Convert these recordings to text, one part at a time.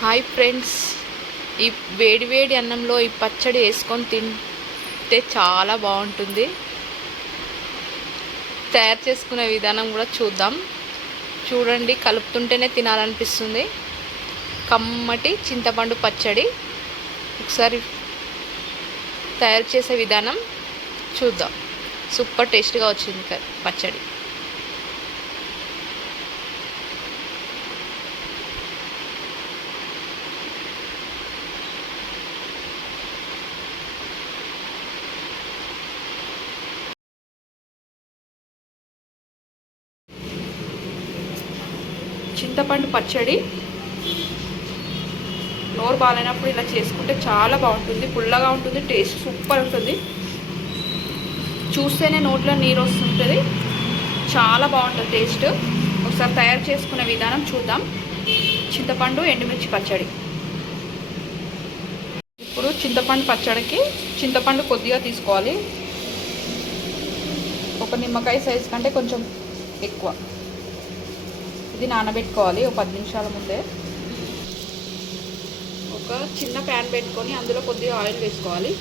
Hi friends, ఈ వేడి వేడి అన్నంలో ఈ పచ్చడి వేసుకొని తింటే చాలా బాగుంటుంది. తయారు చేసుకునే విధానం కూడా చూద్దాం. చూడండి, కలుపుతుంటేనే తినాలనిపిస్తుంది. కమ్మటి చింతపండు పచ్చడి. ఒకసారి తయారు చేసే విధానం చూద్దాం. సూపర్ టేస్ట్గా వచ్చింది పచ్చడి. చింతపండు పచ్చడి నోరు బాగాలేనప్పుడు ఇలా చేసుకుంటే చాలా బాగుంటుంది. పుల్లగా ఉంటుంది, టేస్ట్ సూపర్ ఉంటుంది. చూస్తేనే నోట్లో నీరు వస్తుంటుంది. చాలా బాగుంటుంది టేస్ట్. ఒకసారి తయారు చేసుకునే విధానం చూద్దాం. చింతపండు ఎండుమిర్చి పచ్చడి. ఇప్పుడు చింతపండు పచ్చడికి చింతపండు కొద్దిగా తీసుకోవాలి. ఒక నిమ్మకాయ సైజు కంటే కొంచెం ఎక్కువ. ఇది నానబెట్టుకోవాలి ఒక 10 నిమిషాల ముందే. ఒక చిన్న ప్యాన్ పెట్టుకొని అందులో కొద్దిగా ఆయిల్ వేసుకోవాలి.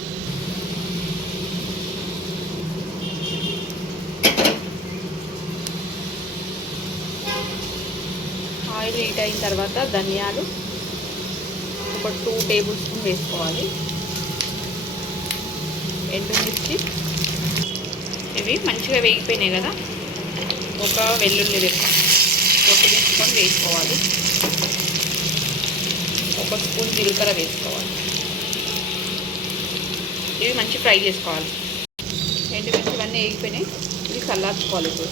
ఆయిల్ హీట్ అయిన తర్వాత ధనియాలు ఒక 2 టేబుల్ స్పూన్ వేసుకోవాలి. ఎండుమిర్చి ఇవి మంచిగా వేగిపోయినాయి కదా, ఒక వెల్లుల్లి పొట్టు తీసుకొని వేసుకోవాలి. ఒక స్పూన్ జీలకర్ర వేసుకోవాలి. ఇవి మంచి ఫ్రై చేసుకోవాలి. ఎండుమిర్చి ఇవన్నీ వేగిపోయినాయి. ఇవి చల్లార్చుకోవాలి. ఇప్పుడు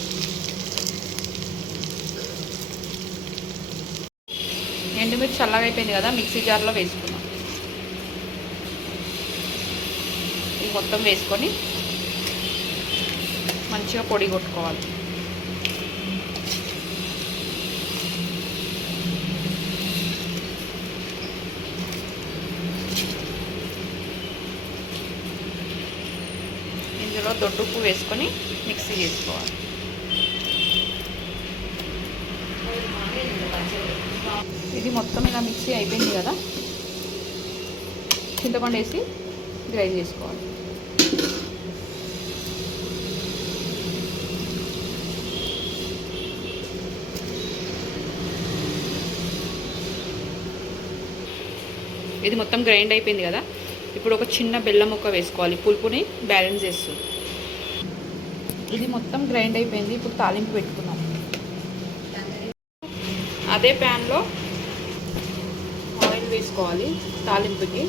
ఎండుమిర్చి చల్లగా అయిపోయింది కదా, మిక్సీ జార్లో వేసుకున్నాం. ఇది మొత్తం వేసుకొని మంచిగా పొడి కొట్టుకోవాలి. ఇందులో దొడ్డుప్పు వేసుకొని మిక్సీ చేసుకోవాలి. ఇది మొత్తం ఇలా మిక్సీ అయిపోయింది కదా, చింతపండు వేసి గ్రైండ్ చేసుకోవాలి. ఇది మొత్తం గ్రైండ్ అయిపోయింది కదా, ఇప్పుడు ఒక చిన్న బెల్లం ముక్క వేసుకోవాలి. పులుపుని బ్యాలెన్స్ చేస్తుంది. ఇది మొత్తం గ్రైండ్ అయిపోయింది. ఇప్పుడు తాలింపు పెట్టుకున్నాం. అదే ప్యాన్లో ఆయిల్ వేసుకోవాలి. తాలింపుకి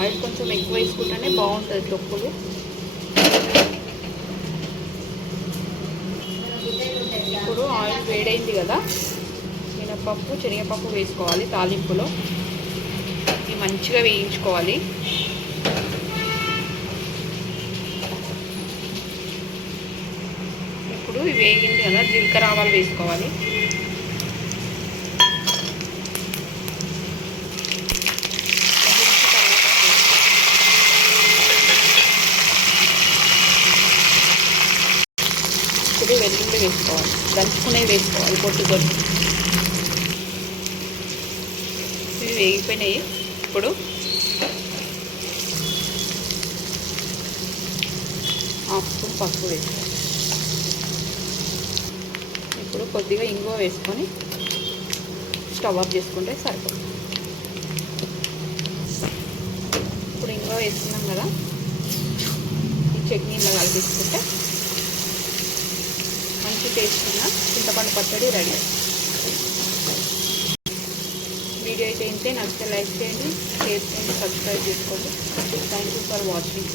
ఆయిల్ కొంచెం ఎక్కువ వేసుకుంటేనే బాగుంటుంది తొక్కులు. ఇప్పుడు ఆయిల్ వేడైంది కదా, మినపప్పు శనగపప్పు వేసుకోవాలి. తాలింపులో ఇవి మంచిగా వేయించుకోవాలి. ఇప్పుడు వేగింది కదా, జీలకర్ర ఆవాలు వేసుకోవాలి. ఇప్పుడు వెల్లుల్లి వేసుకోవాలి. దంచుకునేవి వేసుకోవాలి పొట్టుతో. ఇవి వేగిపోయినాయి. ఇప్పుడు హాఫ్ స్పూన్ పసుపు వేసుకోవాలి. ఇప్పుడు కొద్దిగా ఇంగువ వేసుకొని స్టవ్ ఆఫ్ చేసుకుంటే సరిపోతుంది. ఇప్పుడు ఇంగువ వేసుకున్నాం కదా, ఈ చట్నీ ఇలా కలిపేసుకుంటే మంచి టేస్ట్ ఉన్న చింతపండు పచ్చడి రెడీ. వీడియో అయితే ఇంతే. నచ్చితే లైక్ చేయండి, షేర్ చేయండి, సబ్స్క్రైబ్ చేసుకోండి. Thank you for watching.